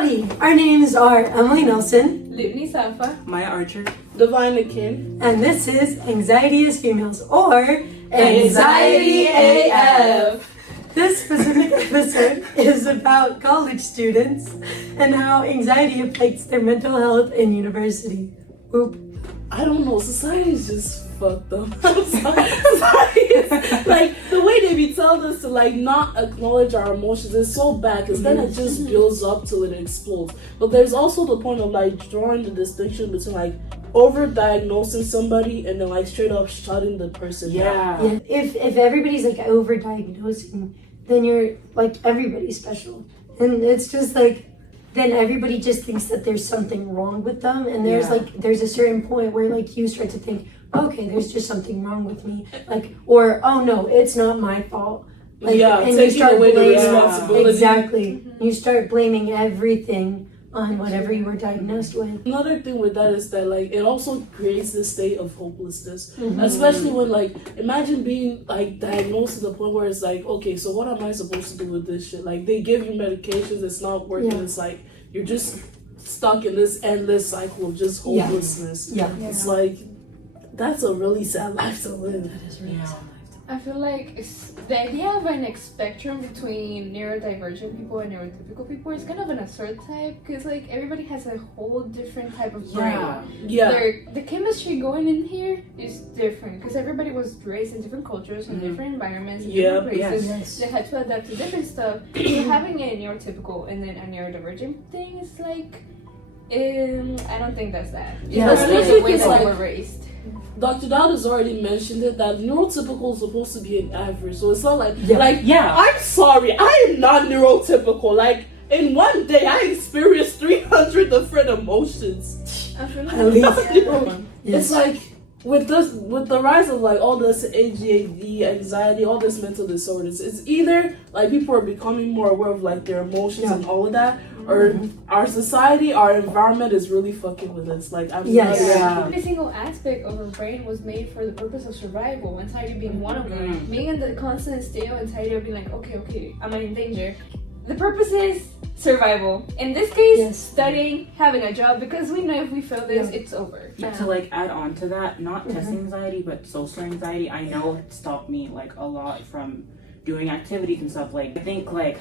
Howdy! Our names are Emily Nelson, Libni, Zafa, Maya Archer, Divine Akin, and this is Anxiety is Females, or Anxiety AF. This specific episode is about college students and how anxiety affects their mental health in university. Oop. I don't know, society is just fucked up. I'm sorry. Society is, like, the way they be telling us to, like, not acknowledge our emotions is so bad, because then it just builds up till it explodes. But there's also the point of, like, drawing the distinction between, like, over-diagnosing somebody and then, like, straight up shutting the person down. Yeah. If everybody's, like, over-diagnosing, then you're, like, everybody's special. And it's just, like, then everybody just thinks that there's something wrong with them, and there's a certain point where, like, you start to think, okay, there's just something wrong with me, like, or oh no, it's not my fault. Like, and you start away blaming, the responsibility. exactly. You start blaming everything on whatever you were diagnosed with. Another thing with that is that, like, it also creates this state of hopelessness, especially when, like, imagine being, like, diagnosed to the point where it's like, okay, so what am I supposed to do with this shit? Like, they give you medications, it's not working. It's like you're just stuck in this endless cycle of just hopelessness. It's like, that's a really sad life to live. That is really sad. I feel like the idea of a spectrum between neurodivergent people and neurotypical people is kind of an absurd type, because, like, everybody has a whole different type of brain. The chemistry going in here is different, because everybody was raised in different cultures and different environments and different places. They had to adapt to different stuff. So having a neurotypical and then a neurodivergent thing is like, I don't think that's that. Especially the way that they were raised. Dr. Dowd has already mentioned it, that neurotypical is supposed to be an average. So it's not like, I'm sorry, I am not neurotypical. Like, in one day, I experienced 300 different emotions. I feel like At least. It's like, with the rise of, like, all this ADHD, anxiety, all this mental disorders, it's either, like, people are becoming more aware of, like, their emotions and all of that, or our society, our environment is really fucking with us. Like, every single aspect of our brain was made for the purpose of survival, anxiety being one of them. Being in the constant state of anxiety of being like, okay, I'm in danger. The purpose is survival. In this case, studying, having a job, because we know if we fail this, it's over. To, like, add on to that, not testing anxiety, but social anxiety, I know it stopped me, like, a lot from doing activities and stuff. Like, I think, like,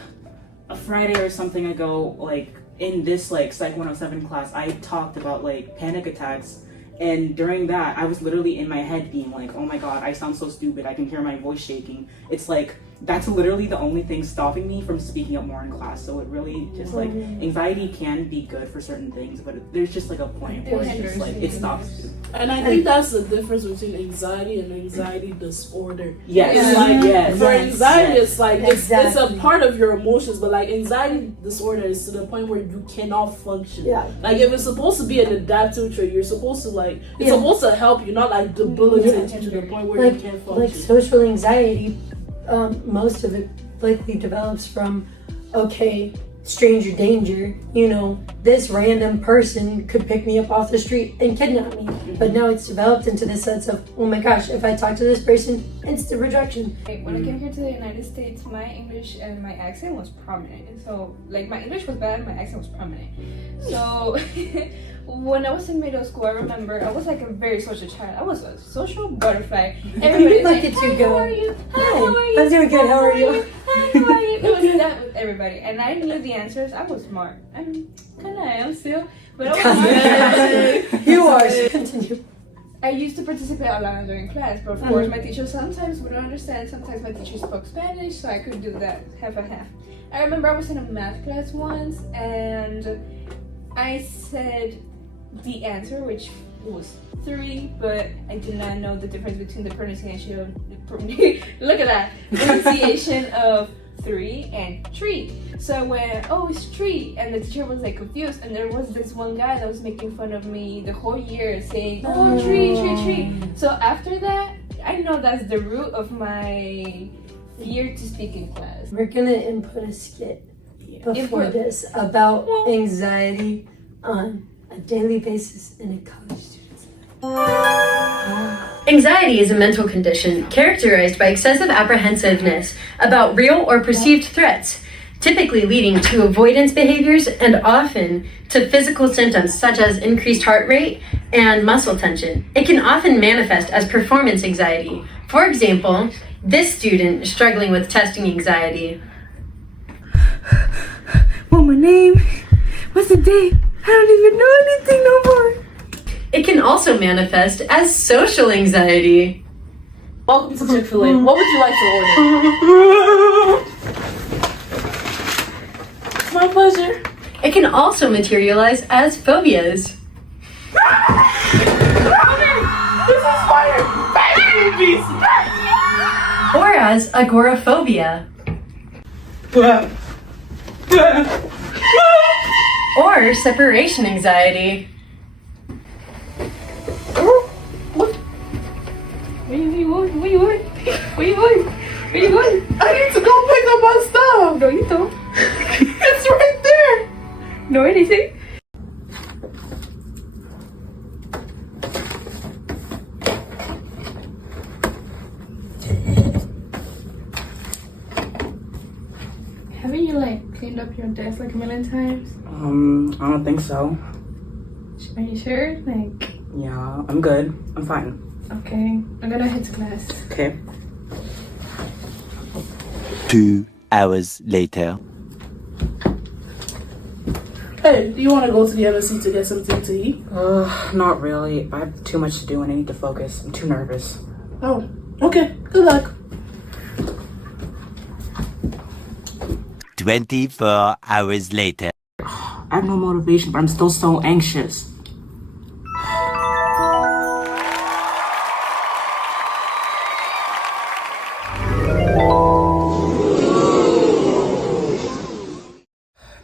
a Friday or something ago, like, in this, like, Psych 107 class, I talked about, like, panic attacks. And during that, I was literally in my head being like, oh my god, I sound so stupid, I can hear my voice shaking. It's like, that's literally the only thing stopping me from speaking up more in class. So it really just, like, anxiety can be good for certain things, but there's just, like, a point where it's just, like, it stops you. And I think that's the difference between anxiety and anxiety disorder. For anxiety, it's like, it's a part of your emotions, but, like, anxiety disorder is to the point where you cannot function. Like, if it's supposed to be an adaptive trait, you're supposed to, like, it's supposed to help you, not, like, debilitate you to the point where you can't function. Like, social anxiety, most of it likely develops from, okay, stranger danger, this random person could pick me up off the street and kidnap me. But now it's developed into this sense of, oh my gosh, if I talk to this person, instant rejection. When I came here to the United States, my English and my accent was prominent. So, like, my English was bad, my accent was prominent. So, when I was in middle school, I remember I was, like, a very social child. I was a social butterfly. Everybody was like, hi, how are you? Hi, how are you? I'm doing good, how are you? Hi, how are you? It was that with everybody. And I knew the answers. I was smart. I kind of am still. But I was smart. You are. Continue. I used to participate a lot during class, but of course my teacher sometimes wouldn't understand. Sometimes my teacher spoke Spanish, so I could do that half and half. I remember I was in a math class once, and I said the answer, which was 3, but I did not know the difference between the pronunciation of look at that pronunciation of 3 and tree. So I went, oh, it's tree, and the teacher was, like, confused, and there was this one guy that was making fun of me the whole year, saying, oh, tree. So after that, I know that's the root of my fear to speak in class. We're gonna input a skit before this about anxiety on a daily basis in a college student's life. Anxiety is a mental condition characterized by excessive apprehensiveness about real or perceived threats. typically leading to avoidance behaviors and often to physical symptoms such as increased heart rate and muscle tension. It can often manifest as performance anxiety. For example, this student struggling with testing anxiety. What's my name? What's the date? I don't even know anything no more. It can also manifest as social anxiety. Welcome to Chick-fil-A. What would you like to order? It's my pleasure. It can also materialize as phobias. This is fire. Baby Or as agoraphobia. Or separation anxiety. Where you going? Where you going? Where you going? Where you going? I need to go pick up my stuff. No, you don't. It's right there. No, anything. Haven't you cleaned up your desk a million times? I don't think so. Are you sure? Yeah, I'm good. I'm fine. Okay, I'm gonna head to class. Okay. 2 hours later. Hey, do you want to go to the MSC to get something to eat? Not really. I have too much to do and I need to focus. I'm too nervous. Oh, okay. Good luck. 24 hours later. I have no motivation, but I'm still so anxious.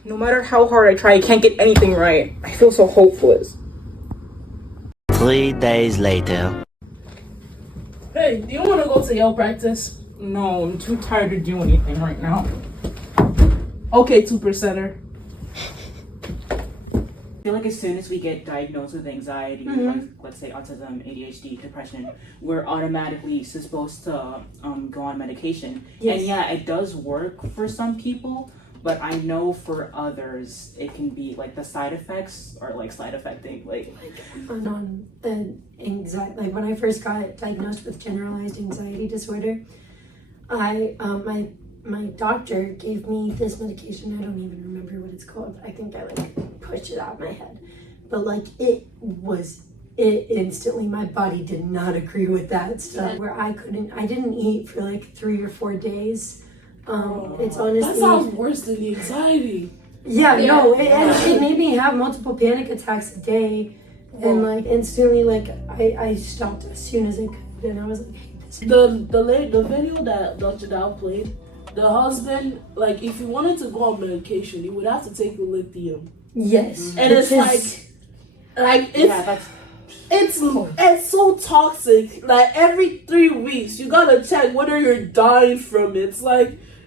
No matter how hard I try, I can't get anything right. I feel so hopeless. 3 days later. Hey, do you want to go to Yale practice? No, I'm too tired to do anything right now. Okay, 2%er. I feel like as soon as we get diagnosed with anxiety, like, let's say autism, ADHD, depression, we're automatically supposed to go on medication. Yes. And yeah, it does work for some people, but I know for others it can be the side effects are side affecting. On the anxiety, when I first got diagnosed with generalized anxiety disorder, my doctor gave me this medication. I don't even remember what it's called. I think I pushed it out of my head, but it instantly, my body did not agree with that stuff. Where I didn't eat for 3 or 4 days. It's honestly, That sounds worse than the anxiety. It made me have multiple panic attacks a day, and instantly I stopped as soon as I could, and I was hey, this. The video that Dr. Dowd played, the husband, if he wanted to go on medication, he would have to take the lithium. Yes, And it's it's so toxic. Every 3 weeks, you gotta check whether you're dying from it.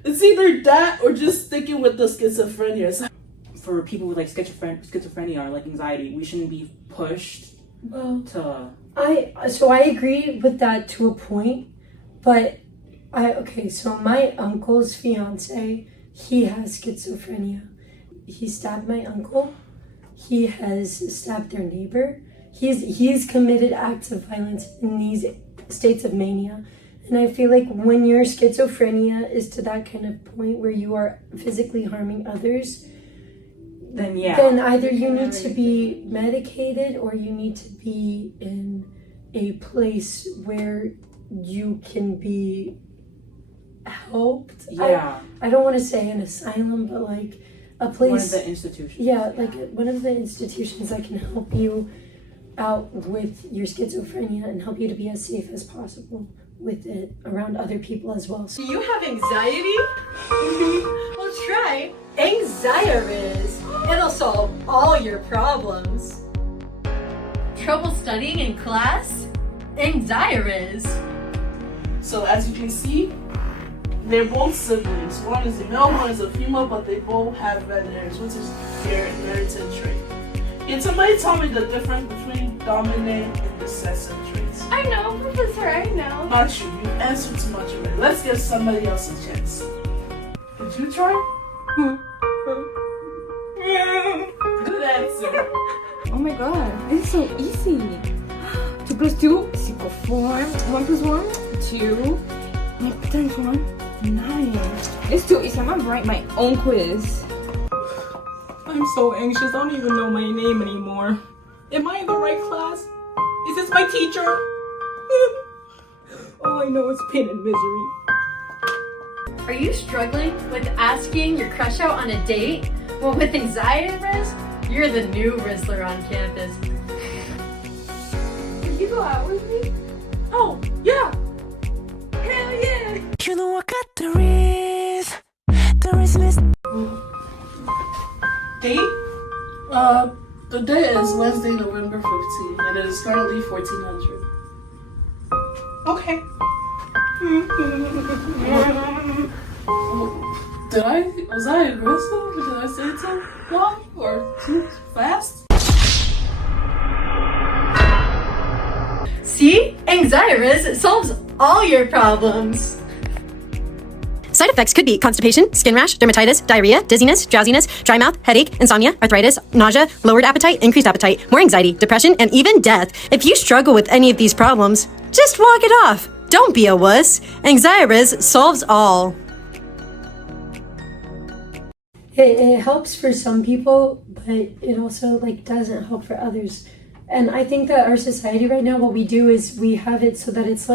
It's either that or just sticking with the schizophrenia. For people with schizophrenia or anxiety, we shouldn't be pushed to. I agree with that to a point, but so my uncle's fiance, he has schizophrenia. He stabbed my uncle. He has stabbed their neighbor. He's committed acts of violence in these states of mania. And I feel when your schizophrenia is to that kind of point where you are physically harming others, then either you need to be medicated or you need to be in a place where you can be helped. Yeah. I don't want to say an asylum, but a place. One of the institutions. Yeah, one of the institutions that can help you out with your schizophrenia and help you to be as safe as possible with it around other people as well. Do you have anxiety? Well, try Anxiariz. It'll solve all your problems. Trouble studying in class? Anxiariz. So as you can see, they're both siblings. One is a male, one is a female, but they both have red hairs, which is their inherited trait. Can somebody tell me the difference between dominant and recessive traits? I know, Professor, I know. Not you. You answered too much already. Let's give somebody else a chance. Did you try? Good answer. Oh my god, this is so easy. 2 plus 2 is equal 4. 1 plus 1, 2. 9 times 1, 9. It's too easy. I'm gonna write my own quiz. I'm so anxious. I don't even know my name anymore. Am I in the right class? Is this my teacher? All I know is pain and misery. Are you struggling with asking your crush out on a date? Well, with anxiety risk, you're the new Rizzler on campus. Can you go out with me? Oh, yeah. Hell yeah! You know I got the risk. Date? The day is Wednesday, November 15th, and it is currently 1400. Okay. Was I aggressive? Did I say it too long or too fast? See? Anxiety solves all your problems. Side effects could be constipation, skin rash, dermatitis, diarrhea, dizziness, drowsiness, dry mouth, headache, insomnia, arthritis, nausea, lowered appetite, increased appetite, more anxiety, depression, and even death. If you struggle with any of these problems, just walk it off. Don't be a wuss. Anxiety solves all. It helps for some people, but it also doesn't help for others. And I think that our society right now, what we do is we have it so that it's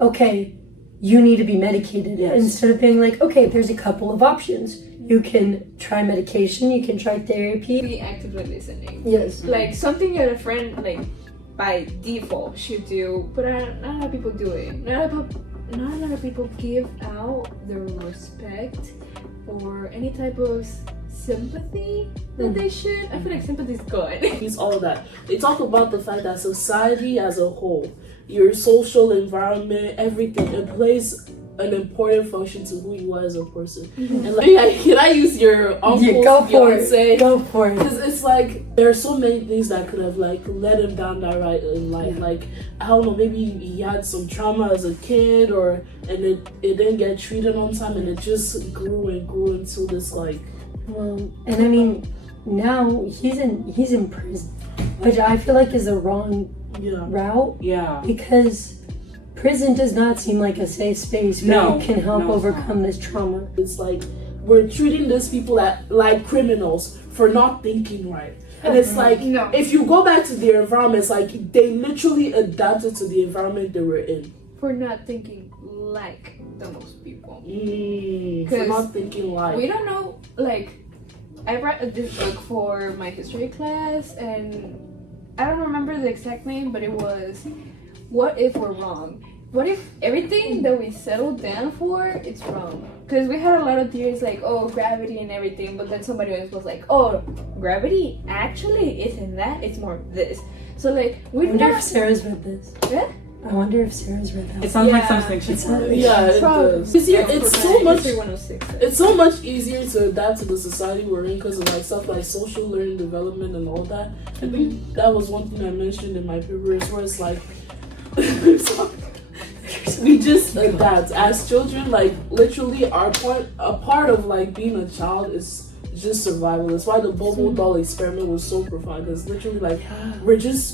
okay, you need to be medicated. Yes. Instead of being okay, there's a couple of options. You can try medication, you can try therapy. Be actively listening. Yes. Like something that a friend by default should do, but not a lot of people do it. Not a lot of people give out their respect or any type of sympathy that they should. I feel like sympathy is good. It's all of that. They talk about the fact that society as a whole, your social environment, everything, it plays an important function to who you are as a person. Mm-hmm. And can I use your uncle's fiance? Go for it. Because it's there are so many things that could have led him down that right in life. I don't know, maybe he had some trauma as a kid, and it didn't get treated on time, and it just grew and grew into this and I mean, now he's in prison, which I feel is the wrong route. Yeah. Because prison does not seem like a safe space where you can help overcome this trauma. It's we're treating these people like criminals for not thinking right. And it's No. if you go back to their environment, it's they literally adapted to the environment they were in. For not thinking like the most people. For not thinking like. We don't know, I read this book for my history class, and I don't remember the exact name, but it was, what if we're wrong? What if everything that we settled down for, it's wrong? Because we had a lot of theories gravity and everything, but then somebody else was gravity actually isn't that, it's more this. So I wonder if Sarah's read this. Yeah? I wonder if Sarah's read that. It sounds like something she's read. Yeah, it does. It's so much easier to adapt to the society we're in because of stuff like social learning development and all that. I think that was one thing I mentioned in my papers where it's we just adapt as children. Literally, a part of being a child is just survival. That's why the bubble doll experiment was so profound. Because literally,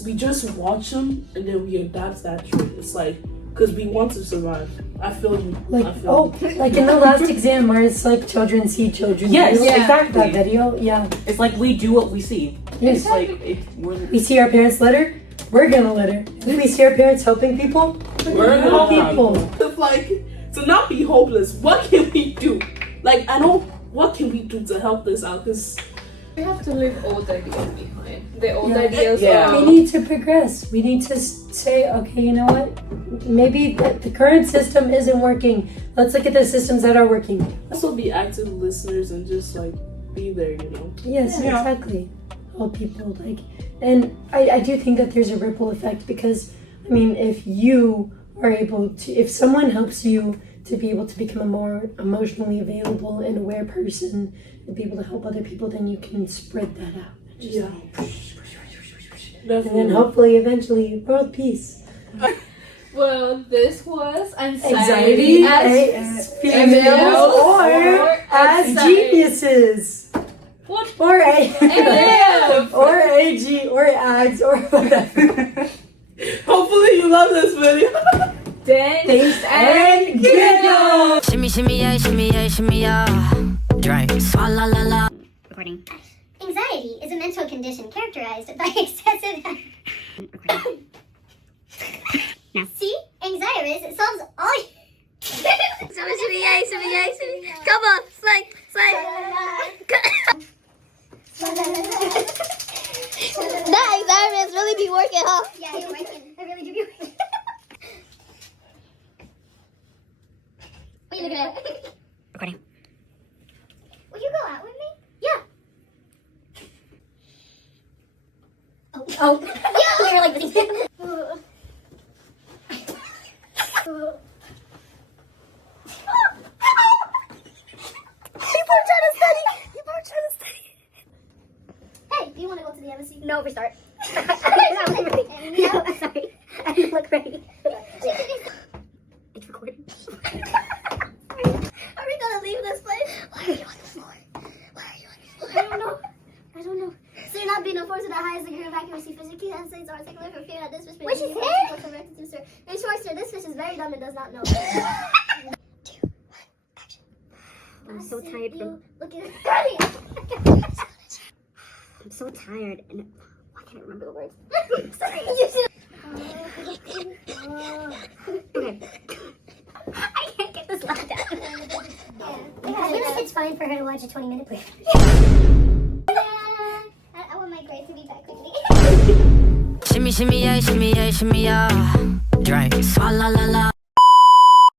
we just watch them and then we adapt that trait. It's because we want to survive. I feel you. In the last exam where it's children see children. Yes, exactly. That video, yeah. It's we do what we see. Yes. We see our parents litter, we're gonna litter. If we see our parents helping people, we're gonna help people. It's to not be hopeless. What can we do? What can we do to help this out? Because we have to leave old ideas behind. The old ideas. We need to progress. We need to say, okay, you know what? Maybe the current system isn't working. Let's look at the systems that are working. Also be active listeners and just be there, Yes, exactly. Help people and I do think that there's a ripple effect because if you are able to, if someone helps you to be able to become a more emotionally available and aware person and be able to help other people, then you can spread that out. And then hopefully, eventually, world peace. Well, this was Anxiety as females or as geniuses. What? Or a AF. or AG or ags or whatever. Hopefully you love this video. Thanks And giggles. Shimmy, shimmy, yeah, shimmy, yeah, shimmy, yeah. Drink. Swalla la la. Recording. Anxiety is a mental condition characterized by excessive. No. See, anxiety is it solves all. Come on, slide. That anxiety is really be working, huh? Yeah, you're working. I really do be working. What are you looking at? Recording. Will you go out with me? Yeah. Oh. Yeah, we were like this. Hey, do you want to go to the embassy? No, restart. I'm not ready. No, I'm sorry. I didn't look ready. It's recording. Are we gonna leave this place? Why are you on the floor? I don't know. So you're not being enforced to the highest degree of accuracy physically and says articulate for fear that this fish may be corrected to sir. In short, sir, this fish is very dumb and does not know. 2, 1, action. I'm so tired from. Look at I'm so tired and why can't I remember the words? Sorry, you should. Okay. I can't get this laughed out. I feel like it's fine for her to watch a 20-minute play. I want my grade to be back quickly. Shimmy, shimmy, yeah, shimmy, yeah, shimmy, yeah. Drink. Swalla la la.